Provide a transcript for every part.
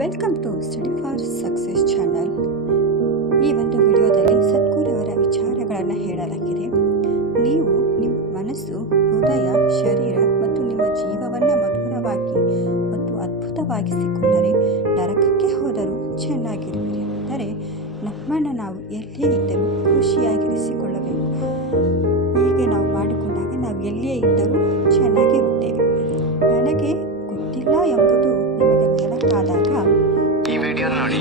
Welcome to Study for Success channel. ಈ ಒಂದು ವಿಡಿಯೋದಲ್ಲಿ ಸದ್ಗುರುವರ ವಿಚಾರಗಳನ್ನು ಹೇಳಲಾಗಿದೆ. ನೀವು ನಿಮ್ಮ ಮನಸ್ಸು, ಹೃದಯ, ಶರೀರ ಮತ್ತು ನಿಮ್ಮ ಜೀವವನ್ನು ಮಧುರವಾಗಿ ಮತ್ತು ಅದ್ಭುತವಾಗಿಸಿಕೊಂಡರೆ ನರಕಕ್ಕೆ ಹೋದರೂ ಚೆನ್ನಾಗಿರುವಿರಿ. ಅಂದರೆ ನಮ್ಮನ್ನು ನಾವು ಎಲ್ಲೇ ಇದ್ದರೂ ಖುಷಿಯಾಗಿರಿಸಿಕೊಳ್ಳಬೇಕು. ಹೀಗೆ ನಾವು ಮಾಡಿಕೊಂಡಾಗ ನಾವು ಎಲ್ಲೇ ಇದ್ದರೂ ಚೆನ್ನಾಗಿರುತ್ತೇವೆ. ನನಗೆ ಗೊತ್ತಿಲ್ಲ ಎಂಬುದು ನಿಮಗೆ ಬೆಳಕಾದಾಗ ಈ ವಿಡಿಯೋ ನೋಡಿ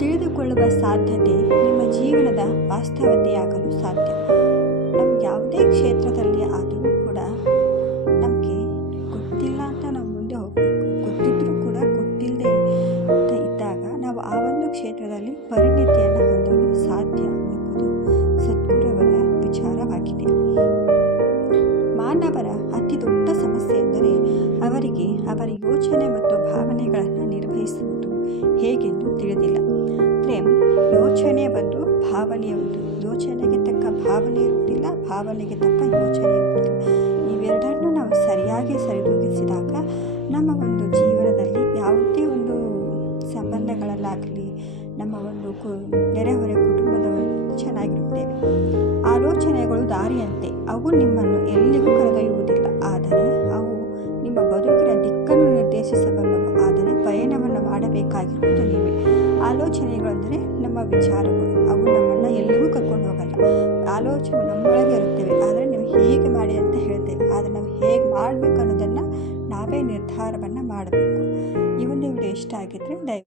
ತಿಳಿದುಕೊಳ್ಳುವ ಸಾಧ್ಯತೆ ನಿಮ್ಮ ಜೀವನದ ವಾಸ್ತವತೆಯಾಗಲು ಸಾಧ್ಯ. ನಮ್ಗೆ ಯಾವುದೇ ಕ್ಷೇತ್ರದಲ್ಲಿ ಆದರೂ ಕೂಡ ನಮಗೆ ಗೊತ್ತಿಲ್ಲ ಅಂತ ನಾವು ಮುಂದೆ ಹೋಗಬೇಕು. ಗೊತ್ತಿದ್ರೂ ಕೂಡ ಗೊತ್ತಿಲ್ಲದೆ ಅಂತ ಇದ್ದಾಗ ನಾವು ಆ ಒಂದು ಕ್ಷೇತ್ರದಲ್ಲಿ ಪರಿಣಿತಿಯನ್ನು ಹೊಂದಲು ಸಾಧ್ಯ ಎಂಬುದು ಸದ್ಗುರುವರ ವಿಚಾರವಾಗಿದೆ. ಮಾನವರ ಅತಿ ದೊಡ್ಡ ಸಮಸ್ಯೆ ಎಂದರೆ ಅವರಿಗೆ ಅವರ ಯೋಚನೆ ಮತ್ತು ಭಾವನೆಗಳನ್ನು ನಿರ್ವಹಿಸುವುದು ಹೇಗೆಂದು ತಿಳಿದಿಲ್ಲ. ಯೋಚನೆ ಒಂದು, ಭಾವನೆ ಒಂದು. ಯೋಚನೆಗೆ ತಕ್ಕ ಭಾವನೆ ಇರುವುದಿಲ್ಲ, ಭಾವನೆಗೆ ತಕ್ಕ ಯೋಚನೆ ಇರುವುದಿಲ್ಲ. ಇವೆರಡನ್ನು ನಾವು ಸರಿಯಾಗಿ ಸರಿದೂಗಿಸಿದಾಗ ನಮ್ಮ ಒಂದು ಜೀವನದಲ್ಲಿ ಯಾವುದೇ ಒಂದು ಸಂಬಂಧಗಳಲ್ಲಾಗಲಿ, ನಮ್ಮ ಒಂದು ನೆರೆಹೊರೆ ಕುಟುಂಬದವರು ಚೆನ್ನಾಗಿರುತ್ತೇವೆ. ಆಲೋಚನೆಗಳು ದಾರಿಯಂತೆ, ಅವು ನಿಮ್ಮನ್ನು ಎಲ್ಲಿಗೂ ಕರೆದೊಯ್ಯುವುದಿಲ್ಲ, ಆದರೆ ಅವು ನಿಮ್ಮ ಬದುಕಿನ ದಿಕ್ಕನ್ನು ನಿರ್ದೇಶಿಸಬಲ್ಲವು. ಆದರೆ ಪಯಣವನ್ನು ಮಾಡಬೇಕಾಗಿರುವುದು ನೀವೇ. ಆಲೋಚನೆಗಳೆಂದರೆ ನಮ್ಮ ವಿಚಾರಗಳು, ಅವು ನಮ್ಮನ್ನು ಎಲ್ಲಿಗೂ ಕರ್ಕೊಂಡು ಹೋಗಲ್ಲ. ಆಲೋಚನೆ ನಮ್ಮೊಳಗೆ ಇರುತ್ತೇವೆ, ಆದರೆ ನಾವು ಹೇಗೆ ಮಾಡಿ ಅಂತ ಹೇಳ್ತೇವೆ, ಆದರೆ ನಾವು ಹೇಗೆ ಮಾಡಬೇಕು ಅನ್ನೋದನ್ನು ನಾವೇ ನಿರ್ಧಾರವನ್ನು ಮಾಡಬೇಕು. ಈ ಒಂದು ವಿಡಿಯೋ ಇಷ್ಟ ಆಗಿದ್ದರೆ